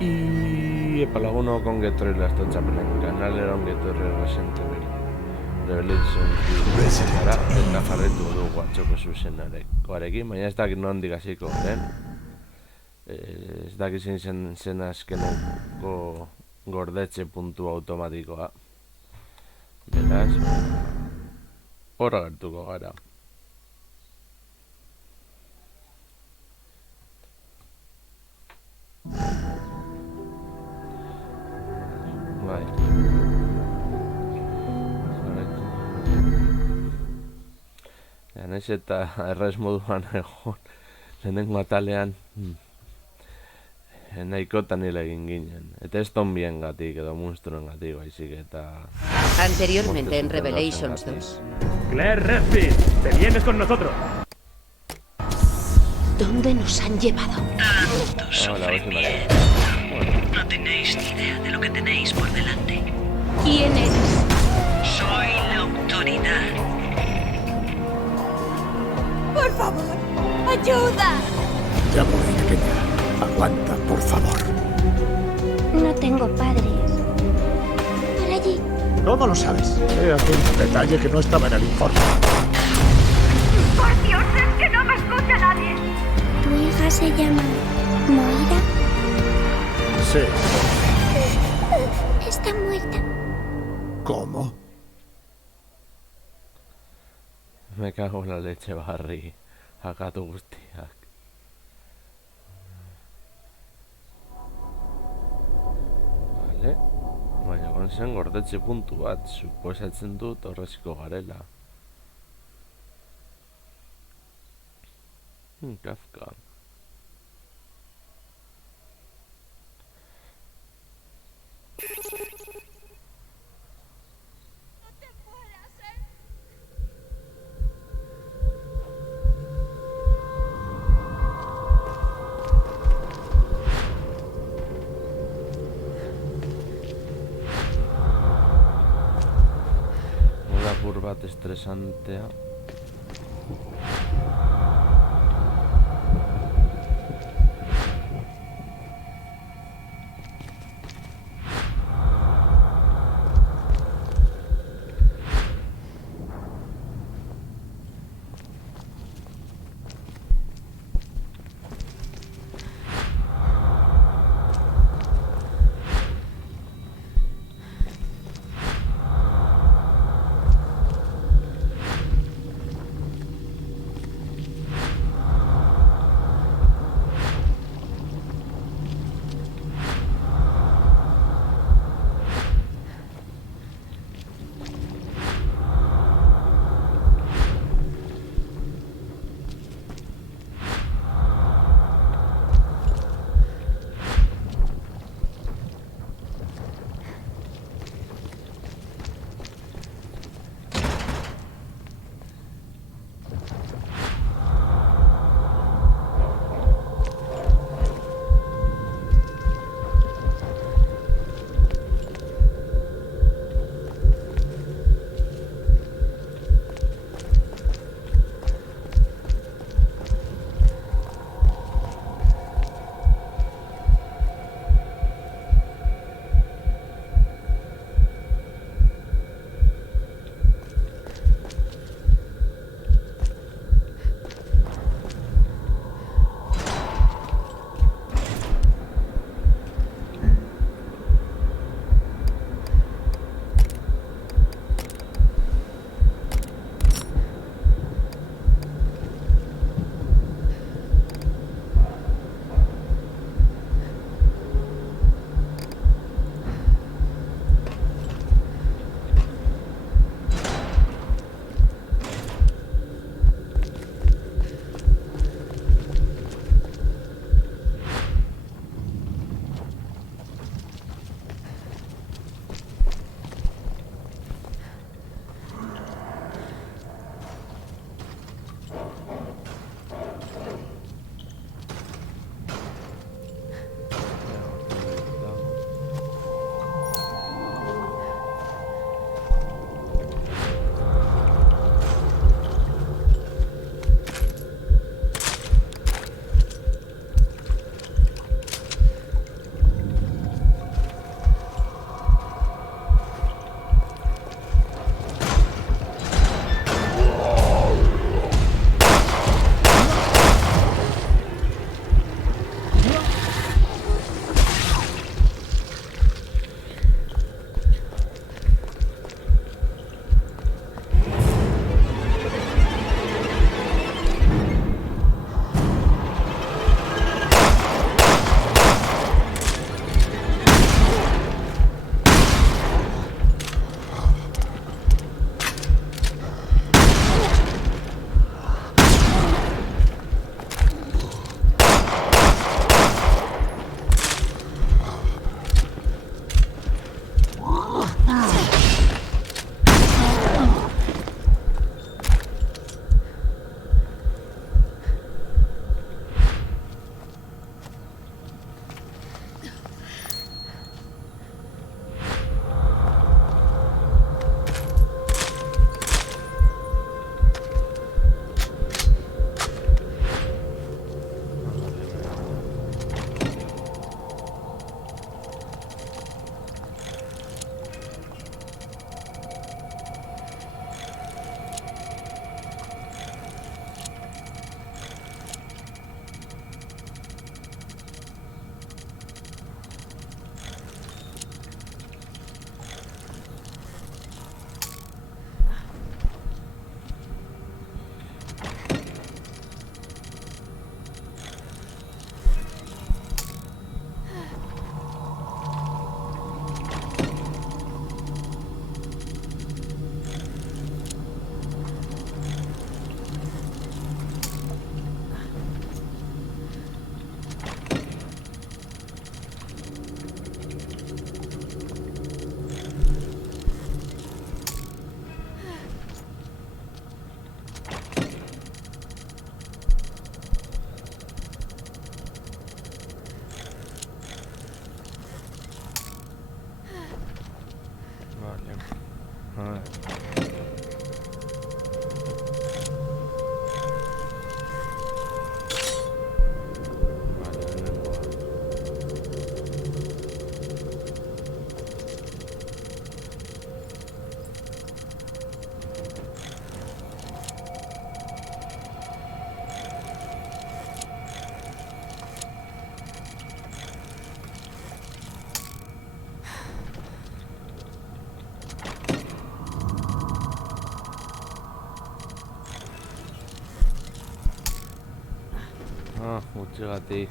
Y epa lagun hau kongetorri lasto txapelen kanalera ongetorri Resident Evil Revelations gara eta jarretu du guatxoko zuzenarekoarekin, baina ez dakit nondik hasiko garen. Ez dakit zen azkeneko gordetxe puntu automatikoa. Beraz, horra gertuko gara. Bai. Naiz eta errez moduan egon lehenengo atalean nahikotan hile egin ginen. Eta ez zombien gatik edo monstruen gatik baizik eta... Anteriormente en Revelations 2. Claire Redfield, te vienes con nosotros. ¿Dónde nos han llevado? Tanto sufrimiento. No tenéis ni idea de lo que tenéis por delante. ¿Quién eres? Soy la autoridad. ¡Por favor! ¡Ayuda! Ya voy, pequeña. Aguanta, por favor. No tengo padres. Por allí. ¿Cómo lo sabes? He aquí un detalle que no estaba en el informe. ¡Por Dios, es que no me escucha nadie! ¿Tu hija se llama Moira? Sí. Está muerta. ¿Cómo? Me cago en la leche, Barry. Akatu guztiak. Vale. Baina egon zen gordetxe puntu bat, suposatzen dut horrezko garela. Kafka. Bat estresantea. utzigatik.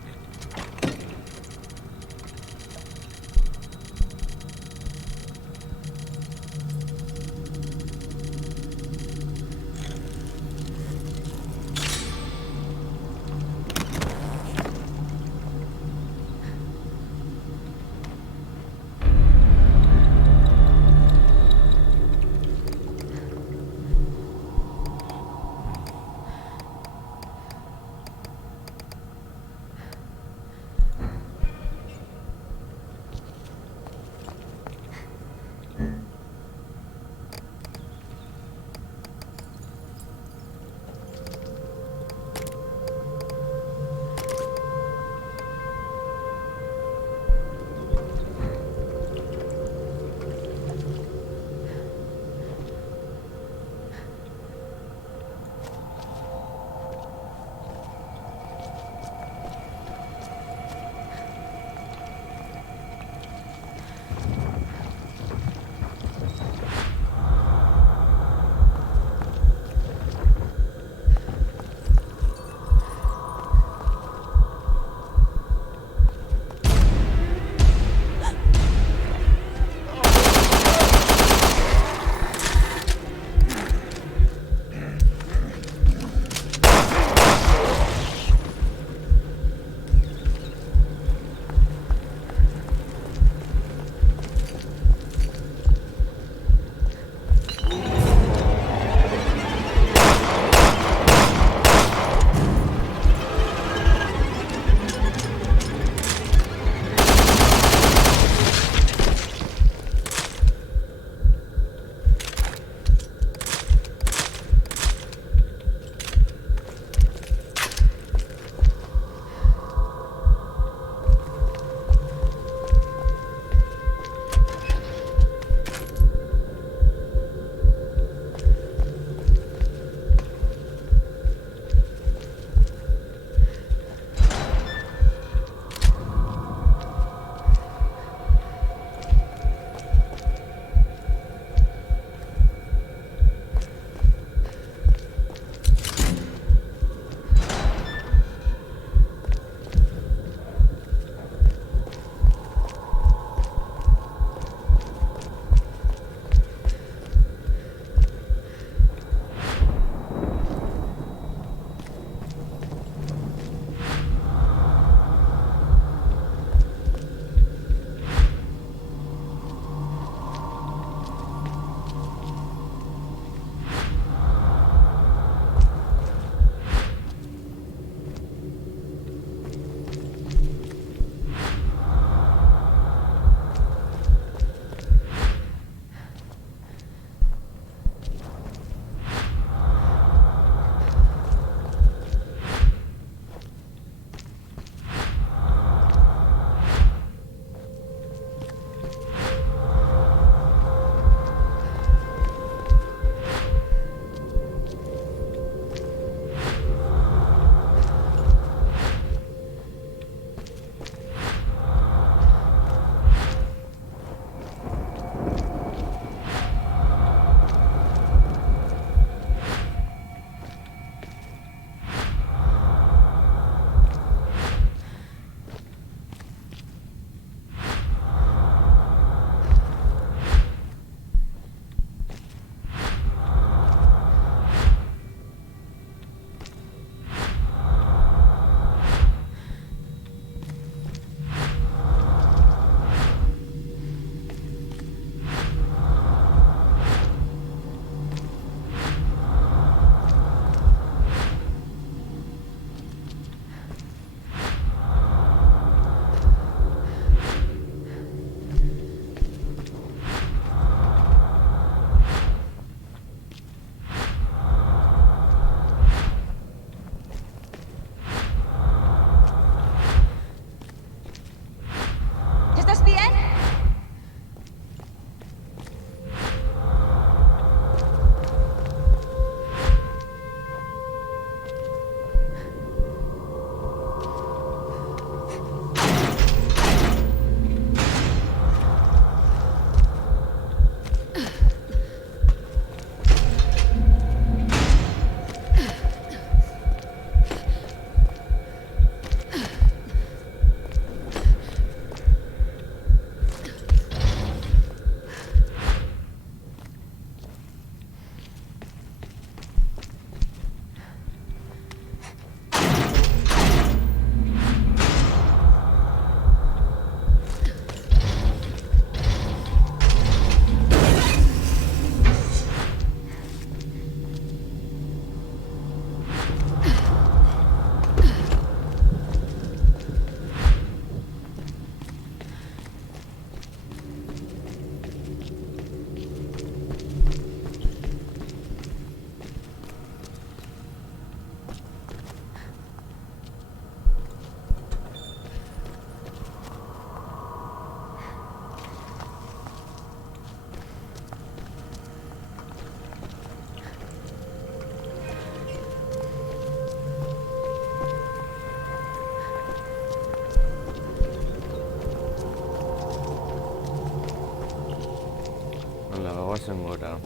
goazen gora.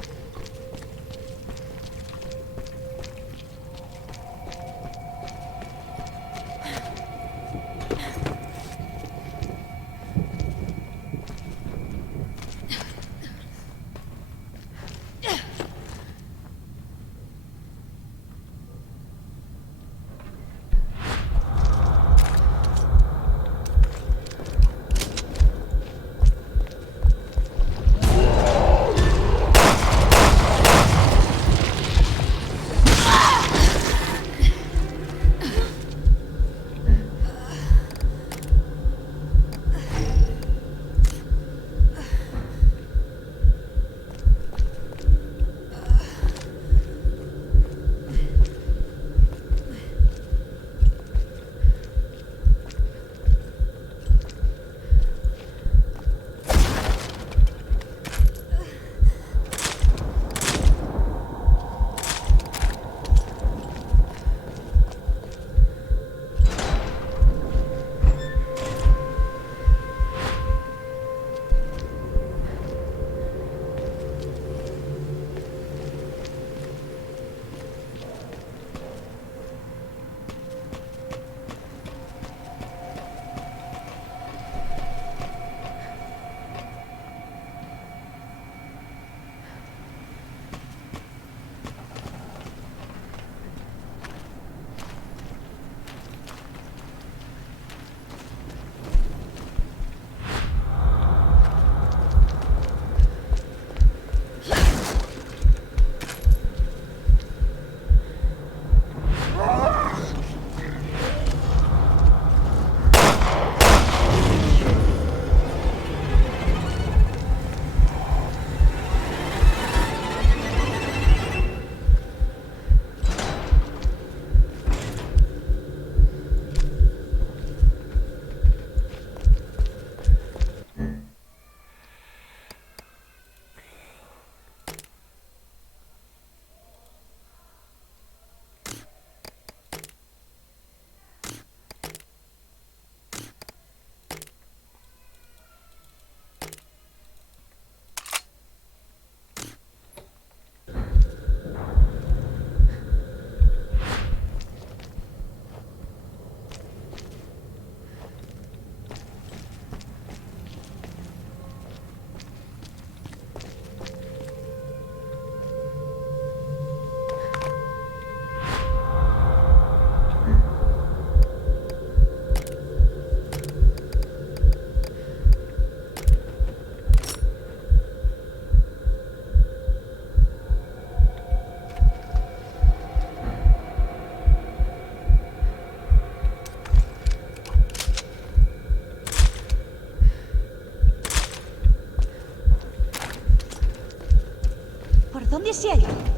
¿Dónde se ha ido?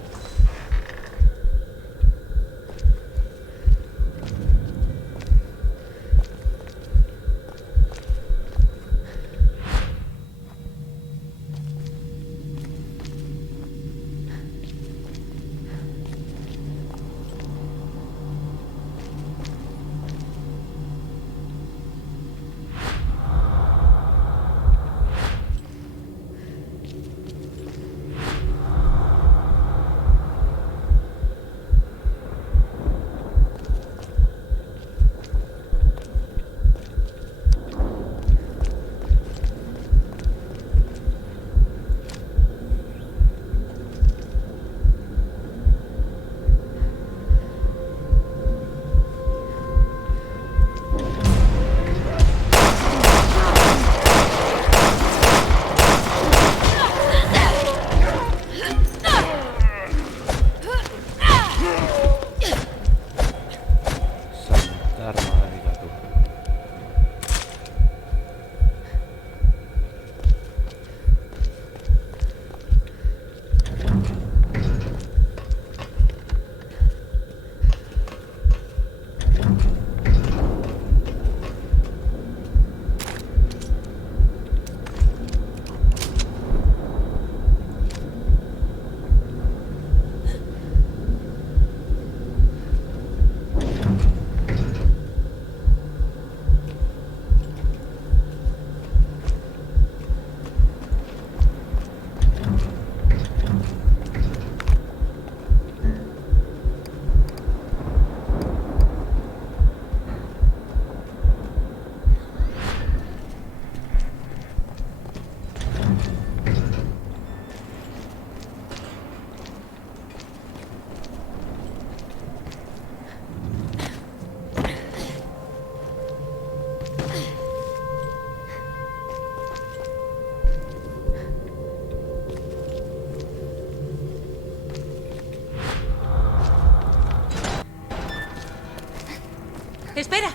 Espera.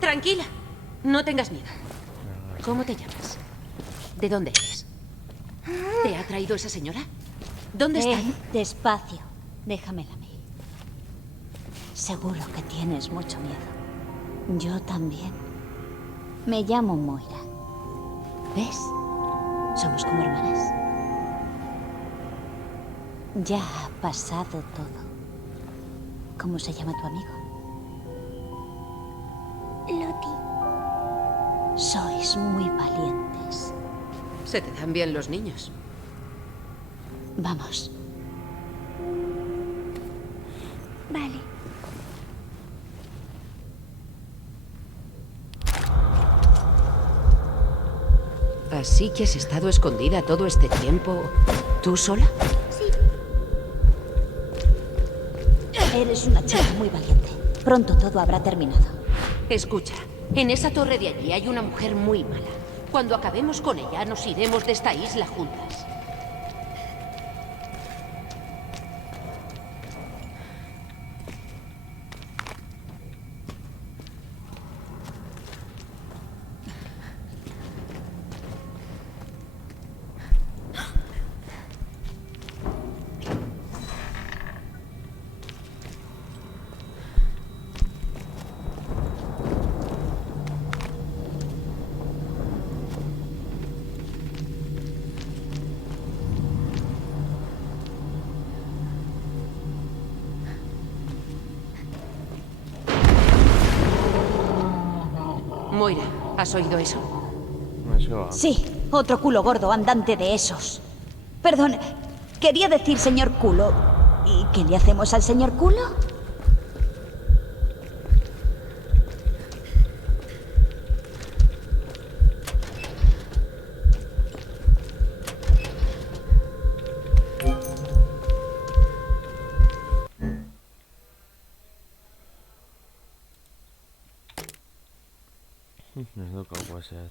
Tranquila. No tengas miedo. ¿Cómo te llamas? ¿De dónde eres? ¿Te ha traído esa señora? ¿Dónde está? Despacio. Déjamela a mí. Seguro que tienes mucho miedo. Yo también. Me llamo Moira. ¿Ves? Somos como hermanas. Ya ha pasado todo. ¿Cómo se llama tu amigo? Loti. Sois muy valientes. Se te dan bien los niños. Vamos. Vale. Así que has estado escondida todo este tiempo, ¿tú sola? Eres una chica muy valiente. Pronto todo habrá terminado. Escucha, en esa torre de allí hay una mujer muy mala. Cuando acabemos con ella, nos iremos de esta isla juntas. Moira, ¿has oído eso? Eso. Sí, otro culo gordo andante de esos. Perdón, quería decir señor culo. ¿Y qué le hacemos al señor culo? No es lo que puede ser.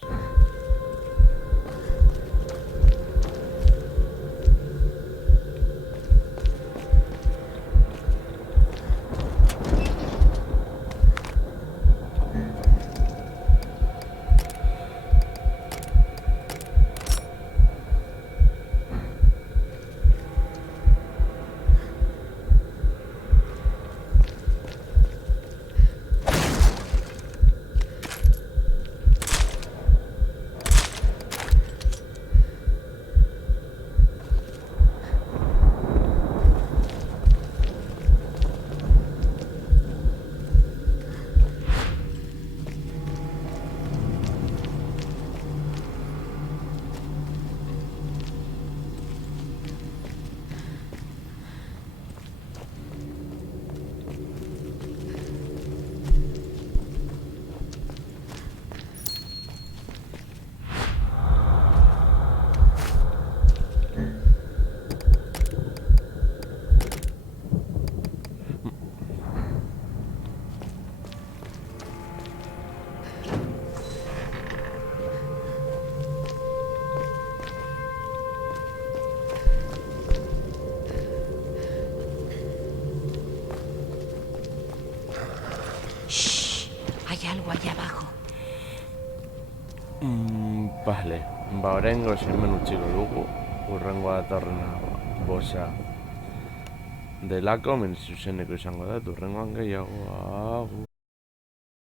Hay algo allá abajo. Vale, Baurengo hemen utziko dugu urrengoa datorrena bosa delako, zuzeneko izango da, urrengoan gehiago.